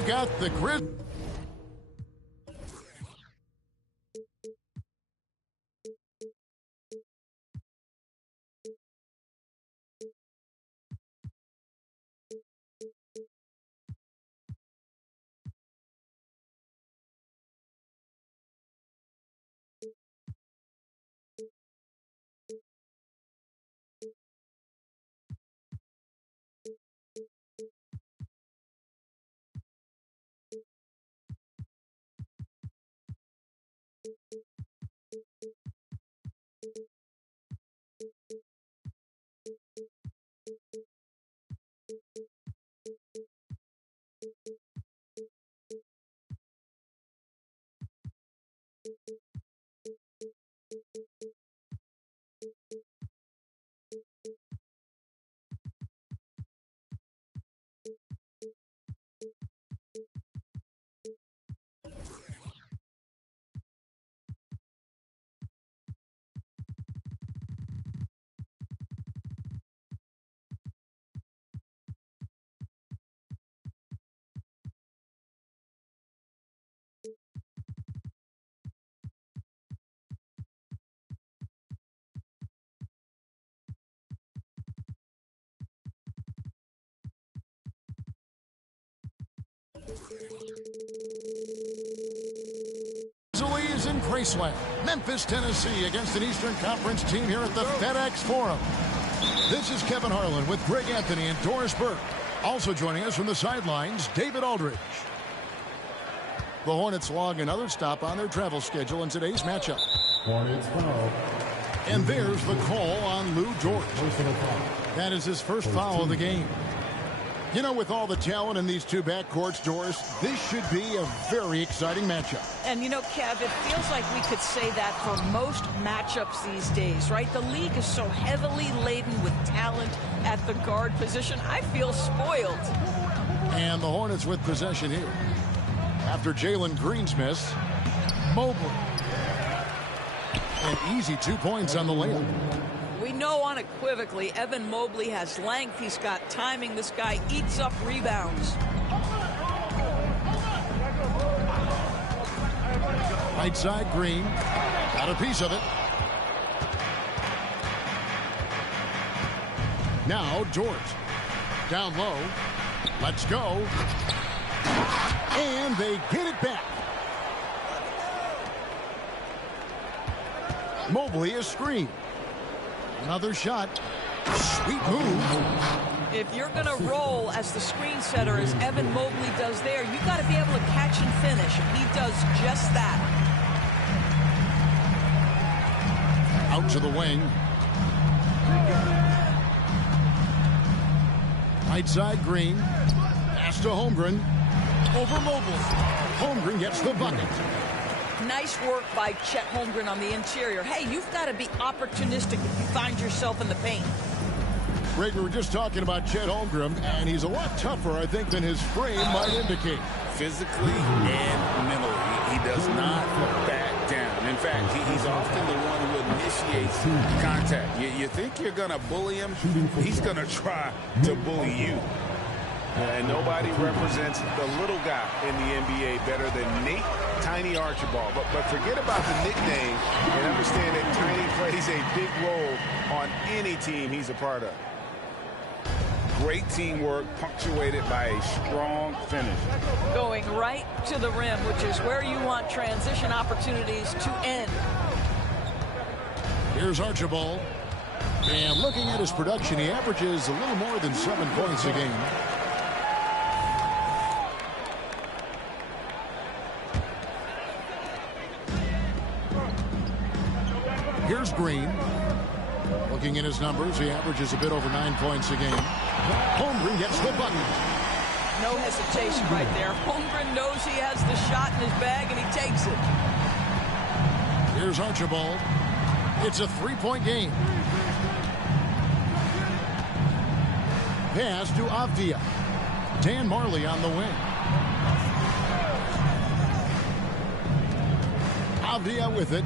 we've got the Grizzlies. In Graceland, Memphis, Tennessee, against an Eastern Conference team here at the FedEx Forum. This is Kevin Harlan with Greg Anthony and Doris Burke. Also joining us from the sidelines, David Aldridge. The Hornets log another stop on their travel schedule in today's matchup. Hornets foul. And there's the call on Lou Dort. That is his first foul of the game. You know, with all the talent in these two backcourts, Doris, this should be a very exciting matchup. And, you know, Kev, it feels like we could say that for most matchups these days, right? The league is so heavily laden with talent at the guard position. I feel spoiled. And the Hornets with possession here. After Jalen Green's miss, Mobley. An easy 2 points on the layup. We know unequivocally Evan Mobley has length. He's got timing. This guy eats up rebounds. Right side, Green. Got a piece of it. Now Dort. Down low. Let's go. And they get it back. Mobley is screened. Another shot. Sweet move. If you're going to roll as the screen setter as Evan Mobley does there, you've got to be able to catch and finish. And he does just that. Out to the wing. Right side, Green. Pass to Holmgren. Over Mobley. Holmgren gets the bucket. Nice work by Chet Holmgren on the interior. Hey, you've got to be opportunistic if you find yourself in the paint. Greg, we were just talking about Chet Holmgren, and he's a lot tougher, I think, than his frame might indicate. Physically and mentally, he does not back down. In fact, he's often the one who initiates contact. You think you're going to bully him, he's going to try to bully you. And nobody represents the little guy in the NBA better than Nate Tiny Archibald. But forget about the nickname and understand that Tiny plays a big role on any team he's a part of. Great teamwork punctuated by a strong finish. Going right to the rim, which is where you want transition opportunities to end. Here's Archibald. And looking at his production, he averages a little more than 7 points a game. Here's Green. Looking at his numbers, he averages a bit over 9 points a game. Holmgren gets the bucket. No hesitation right there. Holmgren knows he has the shot in his bag, and he takes it. Here's Archibald. It's a three-point game. Pass to Avdia. Dan Marley on the wing. Avdia with it.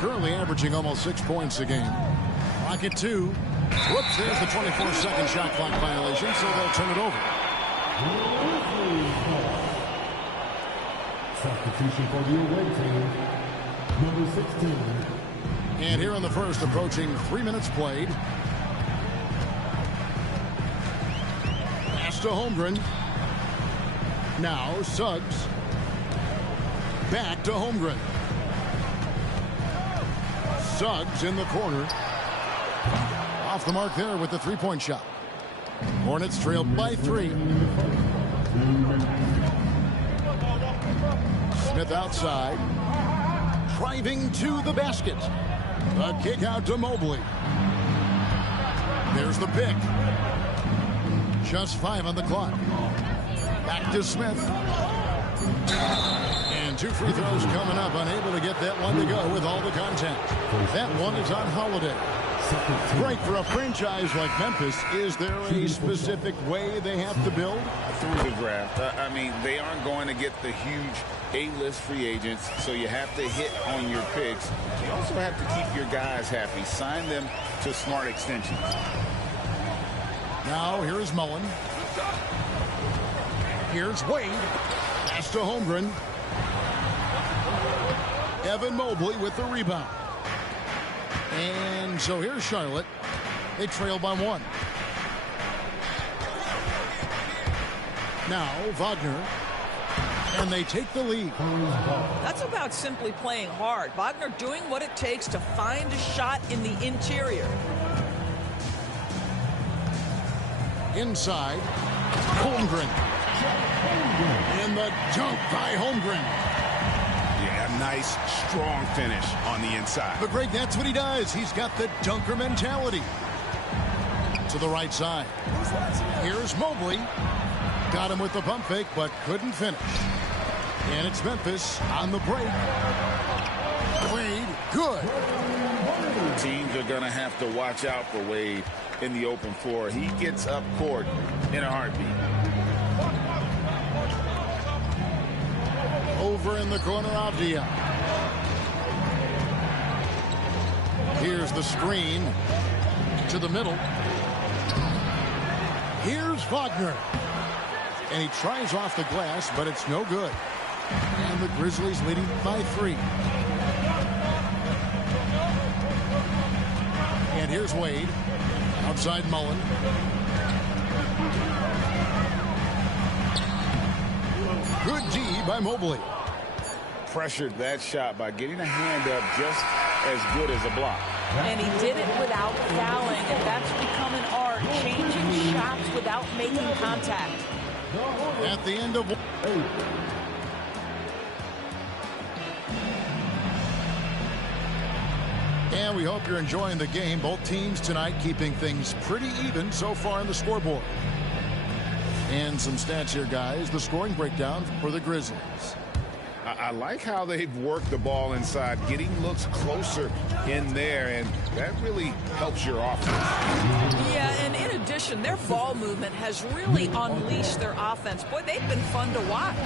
Currently averaging almost 6 points a game. Clock at 2. Whoops, there's the 24-second shot clock violation, so they'll turn it over. Substitution for the away team, number 16. And here in the first, approaching 3 minutes played. Pass to Holmgren. Now Suggs. Back to Holmgren. Suggs in the corner. Off the mark there with the three-point shot. Hornets trail by 3. Smith outside. Driving to the basket. The kick out to Mobley. There's the pick. Just 5 on the clock. Back to Smith. And 2 free throws coming up. Unable to get that one to go with all the contact. That one is on Holiday. Great for a franchise like Memphis. Is there a specific way they have to build? Through the draft. I mean, they aren't going to get the huge A-list free agents, so you have to hit on your picks. You also have to keep your guys happy. Sign them to smart extensions. Now here's Mullen. Here's Wade. Pass to Holmgren. Evan Mobley with the rebound. And so here's Charlotte. They trail by 1. Now Wagner. And they take the lead. That's about simply playing hard. Wagner doing what it takes to find a shot in the interior. Inside. Holmgren. And the dunk by Holmgren. Yeah, nice, strong finish on the inside. But Greg, that's what he does. He's got the dunker mentality. To the right side. Here's Mobley. Got him with the pump fake, but couldn't finish. And it's Memphis on the break. Wade, good. Teams are going to have to watch out for Wade in the open floor. He gets up court in a heartbeat. Over in the corner, Avdia. Here's the screen to the middle. Here's Wagner. And he tries off the glass, but it's no good. And the Grizzlies leading by 3. And here's Wade. Outside Mullen. Good D by Mobley. Pressured that shot by getting a hand up just as good as a block. And he did it without fouling, and that's become an art, changing shots without making contact. At the end of 1. And we hope you're enjoying the game. Both teams tonight keeping things pretty even so far on the scoreboard. And some stats here, guys. The scoring breakdown for the Grizzlies. I like how they've worked the ball inside, getting looks closer in there, and that really helps your offense. Yeah, and in addition, their ball movement has really unleashed their offense. Boy, they've been fun to watch.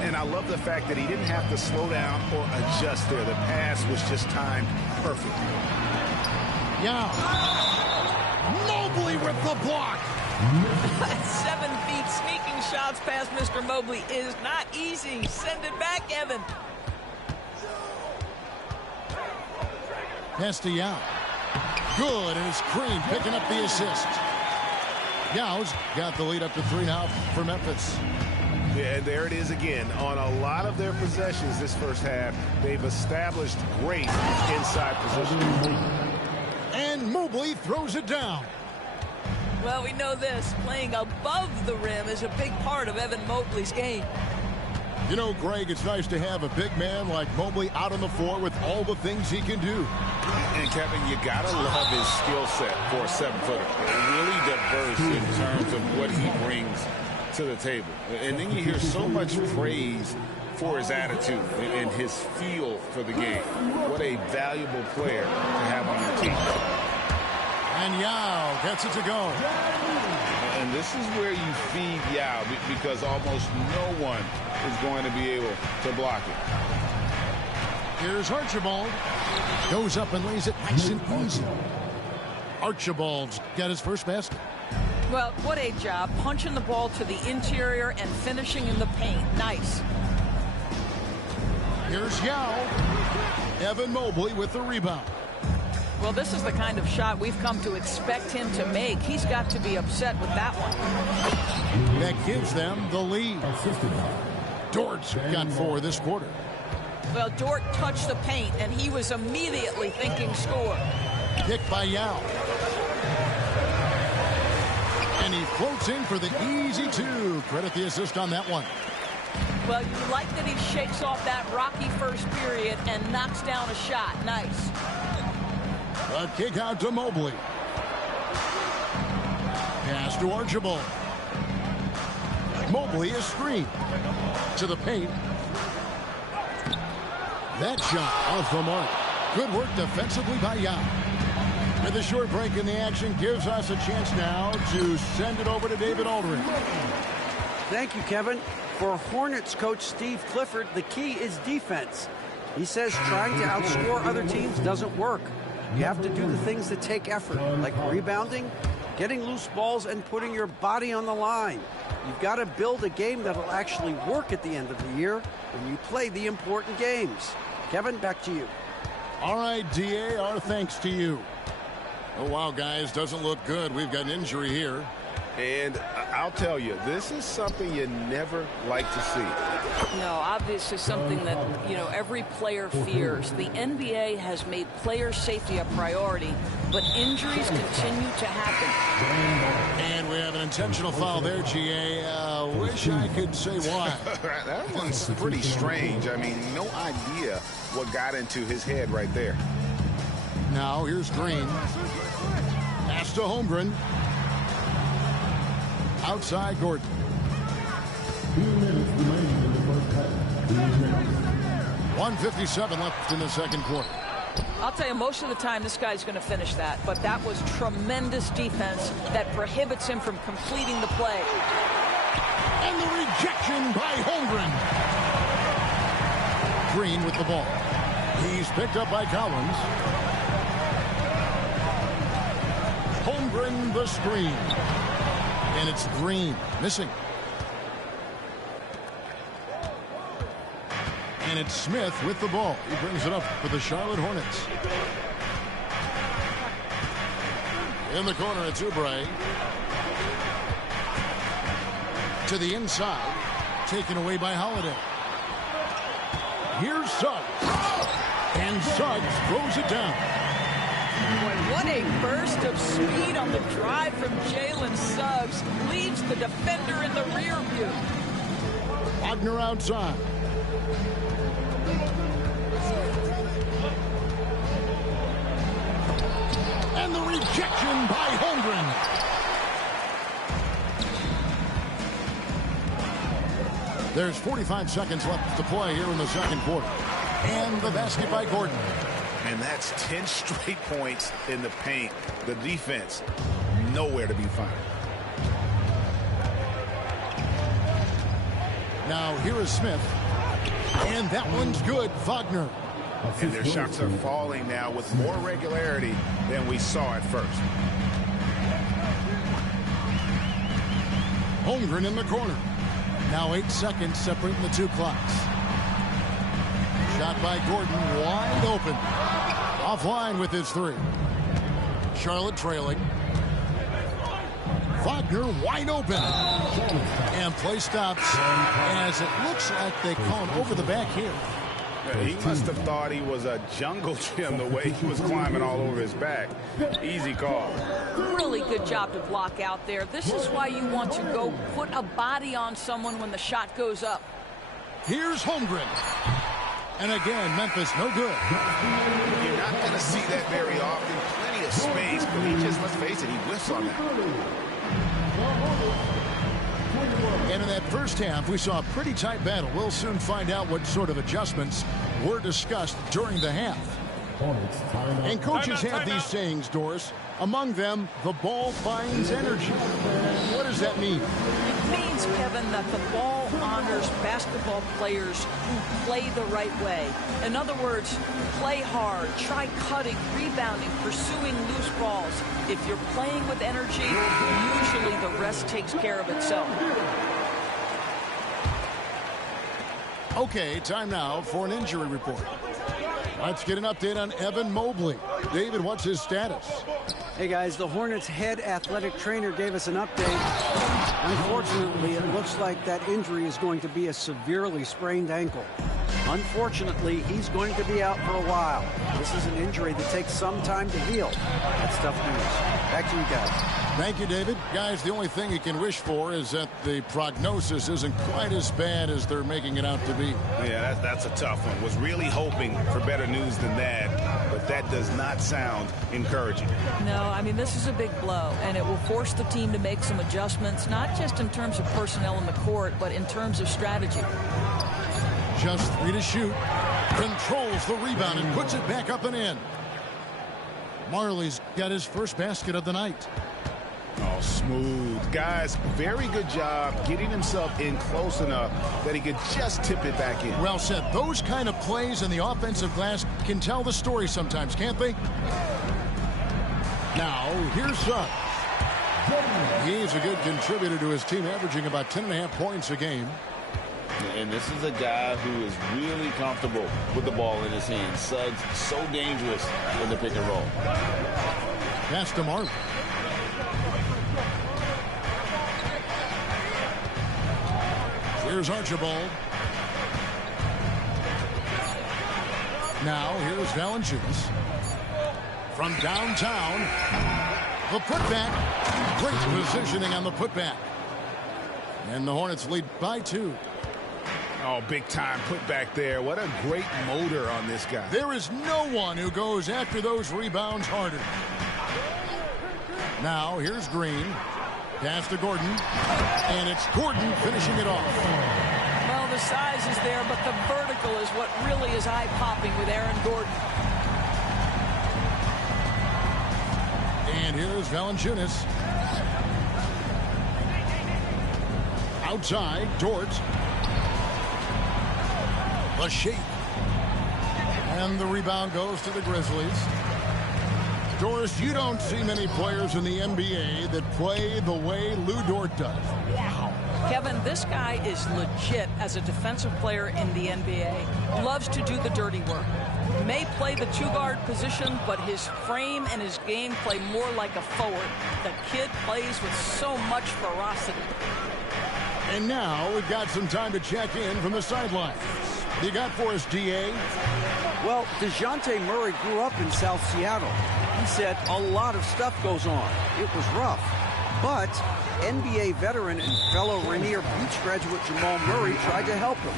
And I love the fact that he didn't have to slow down or adjust there. The pass was just timed perfectly. Yeah. Mobley with the block. 7 feet sneaking shots past Mr. Mobley is not easy. Send it back, Evan. Pass to Yao. Good, and it's Crean picking up the assist. Yao's got the lead up to 3 now for Memphis. Yeah, and there it is again. On a lot of their possessions this first half, they've established great inside position. And Mobley throws it down. Well, we know this. Playing above the rim is a big part of Evan Mobley's game. You know, Greg, it's nice to have a big man like Mobley out on the floor with all the things he can do. And, Kevin, you got to love his skill set for a 7-footer. Really diverse in terms of what he brings to the table. And then you hear so much praise for his attitude and his feel for the game. What a valuable player to have on your team. And Yao gets it to go. And this is where you feed Yao because almost no one is going to be able to block it. Here's Archibald. Goes up and lays it nice and easy. Archibald's got his first basket. Well, what a job. Punching the ball to the interior and finishing in the paint. Nice. Here's Yao. Evan Mobley with the rebound. Well, this is the kind of shot we've come to expect him to make. He's got to be upset with that one. That gives them the lead. Dort's got 4 this quarter. Well, Dort touched the paint, and he was immediately thinking score. Picked by Yao. And he floats in for the easy 2. Credit the assist on that one. Well, you like that he shakes off that rocky first period and knocks down a shot. Nice. A kick out to Mobley. Pass to Archibald. Mobley is screened. To the paint. That shot off the mark. Good work defensively by Yao. And the short break in the action gives us a chance now to send it over to David Aldridge. Thank you, Kevin. For Hornets coach Steve Clifford, the key is defense. He says trying to outscore other teams doesn't work. You have to do the things that take effort, like rebounding, getting loose balls, and putting your body on the line. You've got to build a game that'll actually work at the end of the year when you play the important games. Kevin, back to you. All right, DA, our thanks to you. Oh, wow, guys, doesn't look good. We've got an injury here. And I'll tell you, this is something you never like to see. No, obviously something that, every player fears. The NBA has made player safety a priority, but injuries continue to happen. And we have an intentional foul there, GA. Wish I could say why. That one's pretty strange. I mean, no idea what got into his head right there. Now, here's Green. Pass to Holmgren. Outside Gordon. 2 minutes remaining in the first half. 1:57 left in the second quarter. I'll tell you, most of the time this guy's going to finish that, but that was tremendous defense that prohibits him from completing the play. And the rejection by Holmgren. Green with the ball. He's picked up by Collins. Holmgren the screen. And it's Green missing. And it's Smith with the ball. He brings it up for the Charlotte Hornets. In the corner, it's Oubre. To the inside. Taken away by Holiday. Here's Suggs. And Suggs throws it down. What a burst of speed on the drive from Jalen Suggs. Leaves the defender in the rear view. Wagner outside. And the rejection by Holmgren. There's 45 seconds left to play here in the second quarter. And the basket by Gordon. And that's 10 straight points in the paint. The defense, nowhere to be found. Now here is Smith. And that one's good. Wagner. And their shots are falling now with more regularity than we saw at first. Holmgren in the corner. Now 8 seconds separating the two clocks. Shot by Gordon, wide open. Offline with his 3. Charlotte trailing. Wagner wide open. And play stops as it looks like they call him over the back here. He must have thought he was a jungle gym the way he was climbing all over his back. Easy call. Really good job to block out there. This is why you want to go put a body on someone when the shot goes up. Here's Holmgren. And again, Memphis no good. You're not going to see that very often. Plenty of space, but he just, let's face it, he whiffs on that. And in that first half, we saw a pretty tight battle. We'll soon find out what sort of adjustments were discussed during the half. And coaches have these sayings, Doris. Among them, the ball finds energy. What does that mean? It means, Kevin, that the ball honors basketball players who play the right way. In other words, play hard, try cutting, rebounding, pursuing loose balls. If you're playing with energy, usually the rest takes care of itself. Okay, time now for an injury report. Let's get an update on Evan Mobley. David, what's his status? Hey guys, the Hornets head athletic trainer gave us an update. Unfortunately, it looks like that injury is going to be a severely sprained ankle. Unfortunately, he's going to be out for a while. This is an injury that takes some time to heal. That's tough news. Back to you guys. Thank you, David. Guys, the only thing you can wish for is that the prognosis isn't quite as bad as they're making it out to be. Yeah, that's a tough one. Was really hoping for better news than that, but that does not sound encouraging. No, I mean, this is a big blow, and it will force the team to make some adjustments, not just in terms of personnel in the court, but in terms of strategy. Just 3 to shoot. Controls the rebound and puts it back up and in. Marley's got his first basket of the night. Oh, smooth. Guys, very good job getting himself in close enough that he could just tip it back in. Well said. Those kind of plays in the offensive glass can tell the story sometimes, can't they? Now, here's Suggs. He's a good contributor to his team, averaging about 10.5 points a game. And this is a guy who is really comfortable with the ball in his hands. Suggs, so dangerous in the pick and roll. Pass to Marley. Here's Archibald. Now, here's Valanciunas. From downtown, the putback. Great positioning on the putback. And the Hornets lead by 2. Oh, big time put back there. What a great motor on this guy. There is no one who goes after those rebounds harder. Now, here's Green. Pass to Gordon. And it's Gordon finishing it off. Well, the size is there, but the vertical is what really is eye-popping with Aaron Gordon. And here's Valanciunas. Outside, Dort. The shake. And the rebound goes to the Grizzlies. Doris, you don't see many players in the NBA that play the way Lou Dort does. Wow. Kevin, this guy is legit as a defensive player in the NBA. Loves to do the dirty work. May play the 2-guard position, but his frame and his game play more like a forward. The kid plays with so much ferocity. And now we've got some time to check in from the sidelines. You got for us, D.A.? Well, DeJounte Murray grew up in South Seattle. He said a lot of stuff goes on. It was rough. But NBA veteran and fellow Rainier Beach graduate Jamal Murray tried to help him.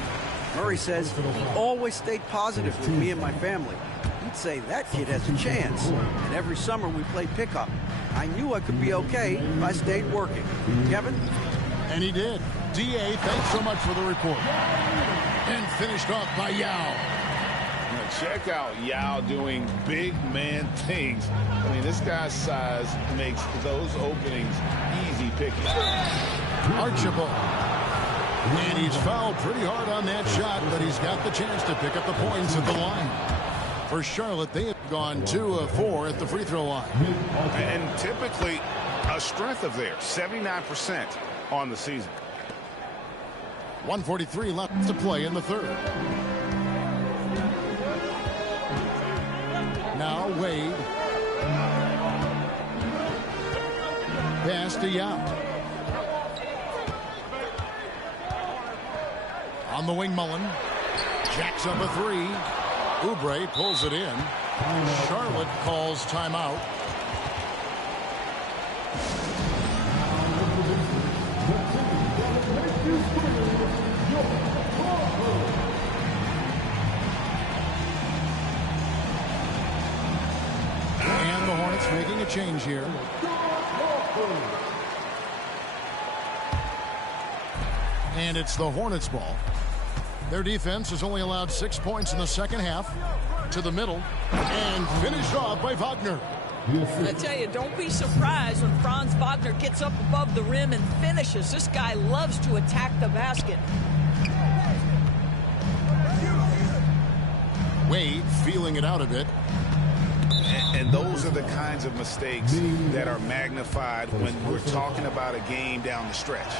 Murray says he always stayed positive with me and my family. He'd say that kid has a chance. And every summer we played pickup. I knew I could be okay if I stayed working. Kevin? And he did. D.A., thanks so much for the report. And finished off by Yao. Now check out Yao doing big man things. I mean, this guy's size makes those openings easy picking. Archibald. And he's fouled pretty hard on that shot, but he's got the chance to pick up the points at the line. For Charlotte, they have gone 2 of 4 at the free throw line. And typically a strength of theirs, 79% on the season. 1:43 left to play in the third. Now Wade. Pass to Yao. On the wing, Mullen. Jacks up a 3. Oubre pulls it in. Charlotte calls timeout. And the Hornets making a change here. And it's the Hornets' ball. Their defense has only allowed 6 points in the second half. To the middle. And finished off by Wagner. I tell you, don't be surprised when Franz Wagner gets up above the rim and finishes. This guy loves to attack the basket. Wade feeling it out a bit. And those are the kinds of mistakes that are magnified when we're talking about a game down the stretch.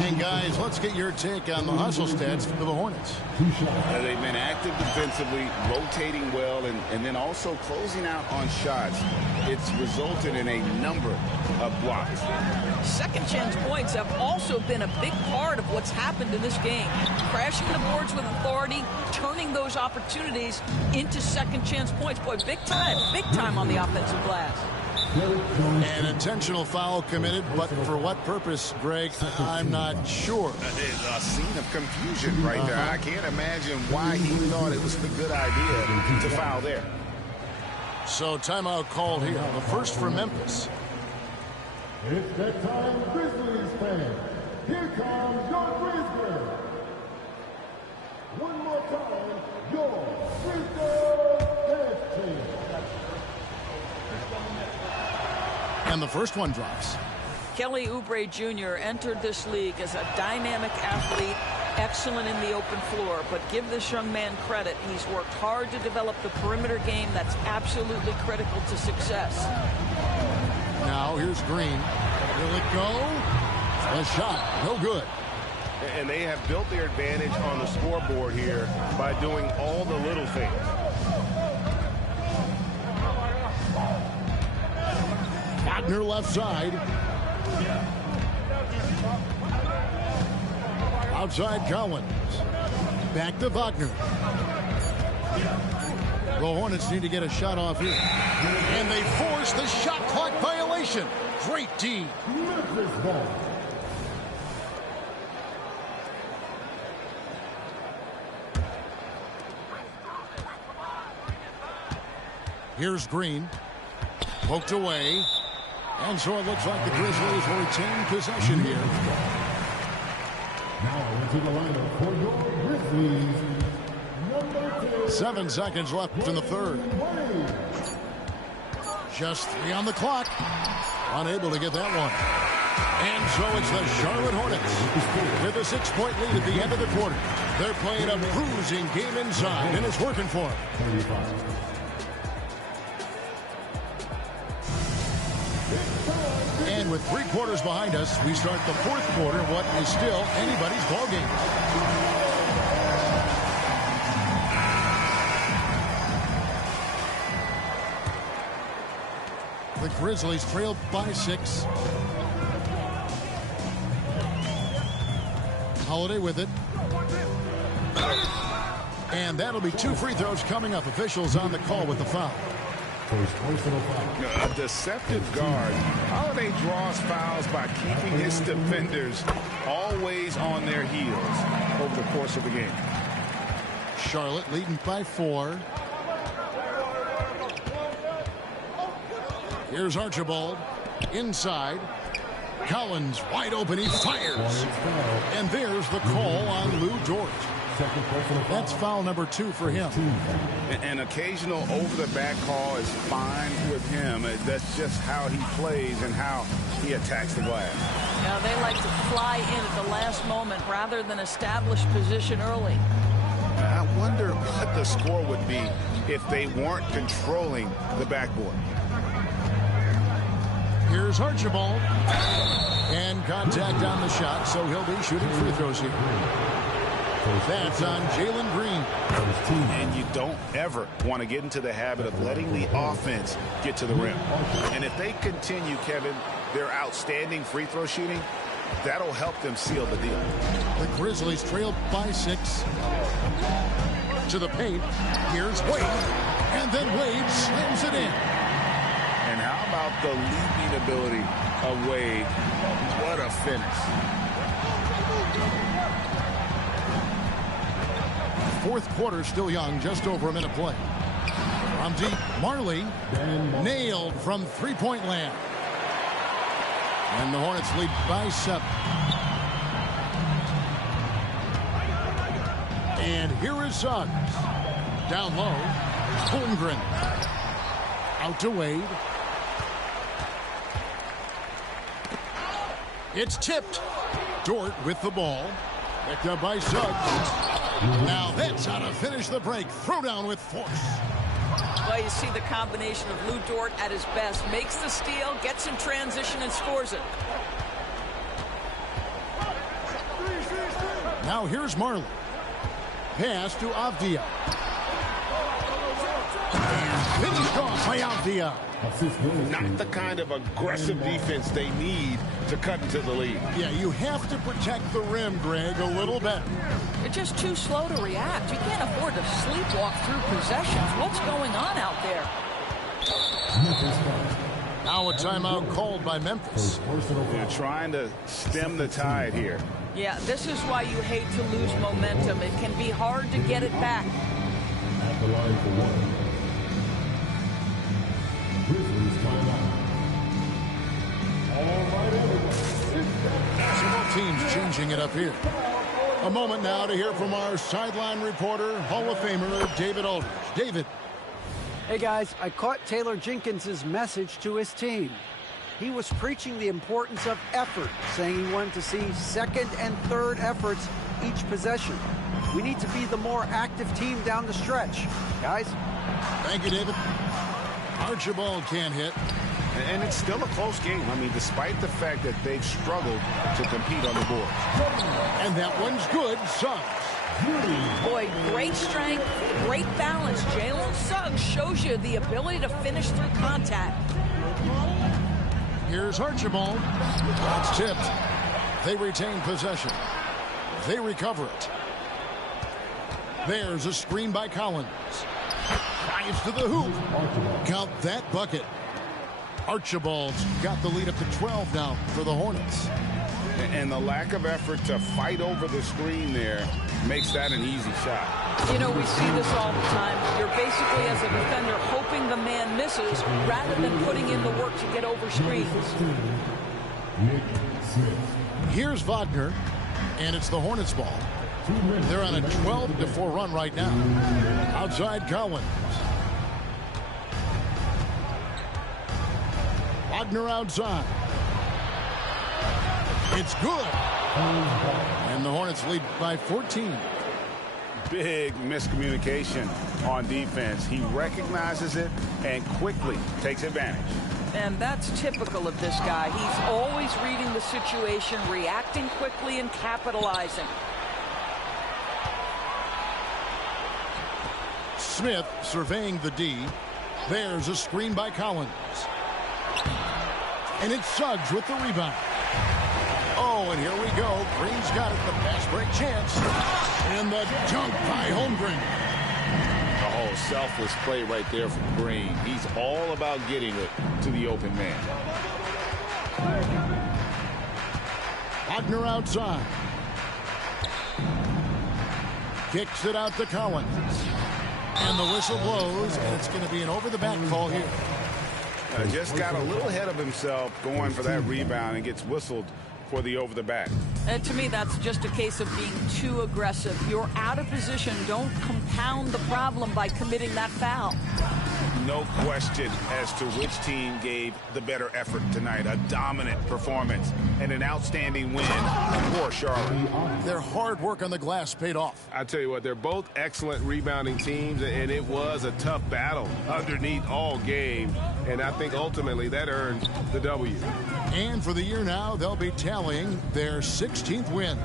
And guys, let's get your take on the hustle stats for the Hornets. They've been active defensively, rotating well, and then also closing out on shots. It's resulted in a number of blocks. Second chance points have also been a big part of what's happened in this game. Crashing the boards with authority, turning those opportunities into second chance points. Boy, big time on the offensive glass. An intentional foul committed, but for what purpose, Greg, I'm not sure. There's a scene of confusion right there. I can't imagine why he thought it was a good idea to foul there. So timeout called here. The first for Memphis. It's that time, Grizzlies fan. Here comes your Grizzlies. One more time, your Grizzlies team. And the first one drops. Kelly Oubre Jr. entered this league as a dynamic athlete, excellent in the open floor, but give this young man credit. He's worked hard to develop the perimeter game that's absolutely critical to success. Now here's Green. Will it go? A shot. No good. And they have built their advantage on the scoreboard here by doing all the little things. Wagner left side. Outside Collins. Back to Wagner. The Hornets need to get a shot off here. And they force the shot clock violation. Great D. Memphis ball. Here's Green. Poked away. And so it looks like the Grizzlies will retain possession here. Now into the lineup for your Grizzlies. Number 10. 7 seconds left in the third. Just 3 on the clock. Unable to get that one. And so it's the Charlotte Hornets with a 6-point lead at the end of the quarter. They're playing a bruising game inside, and it's working for them. And with 3 quarters behind us, we start the fourth quarter, what is still anybody's ball game. The Grizzlies trailed by 6. Holiday with it. And that'll be 2 free throws coming up. Officials on the call with the foul. A deceptive guard. Holiday draws fouls by keeping his defenders always on their heels over the course of the game. Charlotte leading by 4. Here's Archibald. Inside. Collins wide open. He fires. And there's the call on Lou Dort. That's foul number 2 for him. An occasional over-the-back call is fine with him. That's just how he plays and how he attacks the glass. Now they like to fly in at the last moment rather than establish position early. I wonder what the score would be if they weren't controlling the backboard. Here's Archibald. And contact on the shot, so he'll be shooting free throws here. That's on Jalen Green. And you don't ever want to get into the habit of letting the offense get to the rim. And if they continue, Kevin, their outstanding free throw shooting, that'll help them seal the deal. The Grizzlies trailed by 6. To the paint. Here's Wade. And then Wade slams it in. And how about the leaping ability of Wade? What a finish. Fourth quarter still young, just over a minute play. From deep, Marley nailed from 3-point land. And the Hornets lead by 7. And here is Suggs. Down low, Holmgren. Out to Wade. It's tipped. Dort with the ball. Picked up by Suggs. Now that's how to finish the break. Throw down with force. Well, you see the combination of Lou Dort at his best. Makes the steal, gets in transition, and scores it. Now here's Marley. Pass to Avdia. And finished off by Avdia. Not the kind of aggressive defense they need to cut into the lead. Yeah, you have to protect the rim, Greg, a little better. You're just too slow to react. You can't afford to sleepwalk through possessions. What's going on out there? Now a timeout called by Memphis. They're trying to stem the tide here. Yeah, this is why you hate to lose momentum. It can be hard to get it back. At the line for one. Grizzlies timeout. All right, everyone. Several teams changing it up here. A moment now to hear from our sideline reporter, Hall of Famer David Aldridge. David. Hey guys, I caught Taylor Jenkins' message to his team. He was preaching the importance of effort, saying he wanted to see second and third efforts each possession. We need to be the more active team down the stretch. Guys? Thank you, David. Archibald can't hit. And it's still a close game. I mean, despite the fact that they've struggled to compete on the board. And that one's good. Suggs. Boy, great strength, great balance. Jalen Suggs shows you the ability to finish through contact. Here's Archibald. That's tipped. They retain possession. They recover it. There's a screen by Collins. Drives to the hoop. Count that bucket. Archibald's got the lead up to 12 now for the Hornets. And the lack of effort to fight over the screen there makes that an easy shot. You know, we see this all the time. You're basically, as a defender, hoping the man misses rather than putting in the work to get over screens. Here's Wagner, and it's the Hornets ball. They're on a 12-4 run right now. Outside Collins. Wagner outside. It's good. And the Hornets lead by 14. Big miscommunication on defense. He recognizes it and quickly takes advantage. And that's typical of this guy. He's always reading the situation, reacting quickly, and capitalizing. Smith surveying the D. There's a screen by Collins. And it's Suggs with the rebound. Oh, and here we go. Green's got it. The pass break chance. And the dunk by Holmgren. Oh, selfless play right there from Green. He's all about getting it to the open man. Wagner outside. Kicks it out to Collins. And the whistle blows, and it's going to be an over-the-back call here. Just got a little ahead of himself going for that rebound and gets whistled for the over-the-back. And to me, that's just a case of being too aggressive. You're out of position. Don't compound the problem by committing that foul. No question as to which team gave the better effort tonight. A dominant performance and an outstanding win for Charlotte. Their hard work on the glass paid off. I tell you what, they're both excellent rebounding teams, and it was a tough battle underneath all game. And I think ultimately that earned the W. And for the year now, they'll be tallying their 16th win.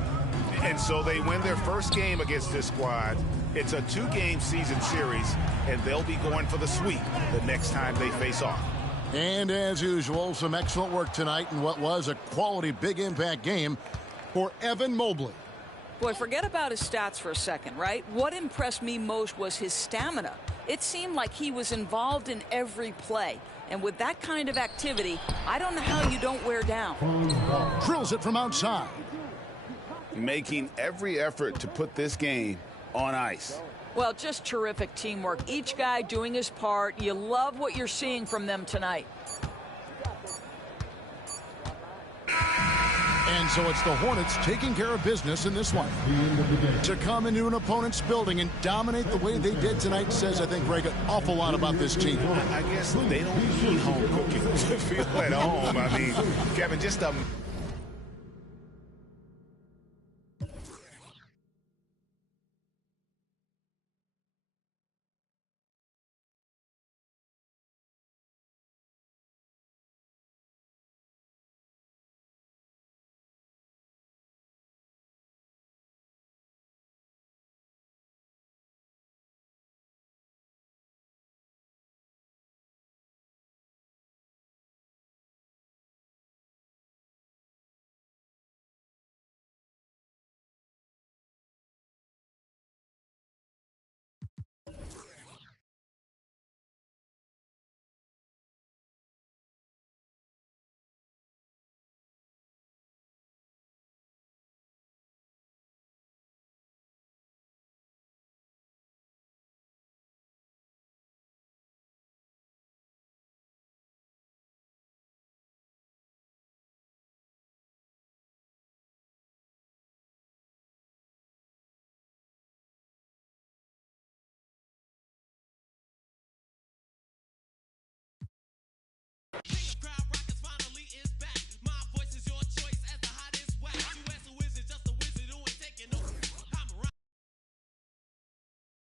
And so they win their first game against this squad. It's a 2-game season series, and they'll be going for the sweep the next time they face off. And as usual, some excellent work tonight in what was a quality big impact game for Evan Mobley. Boy, forget about his stats for a second, right? What impressed me most was his stamina. It seemed like he was involved in every play. And with that kind of activity, I don't know how you don't wear down. Drills it from outside. Making every effort to put this game on ice. Well, just terrific teamwork. Each guy doing his part. You love what you're seeing from them tonight. And so it's the Hornets taking care of business in this one. To come into an opponent's building and dominate the way they did tonight says, I think, Greg, an awful lot about this team. I guess they don't need home cooking to feel at home. I mean, Kevin, just a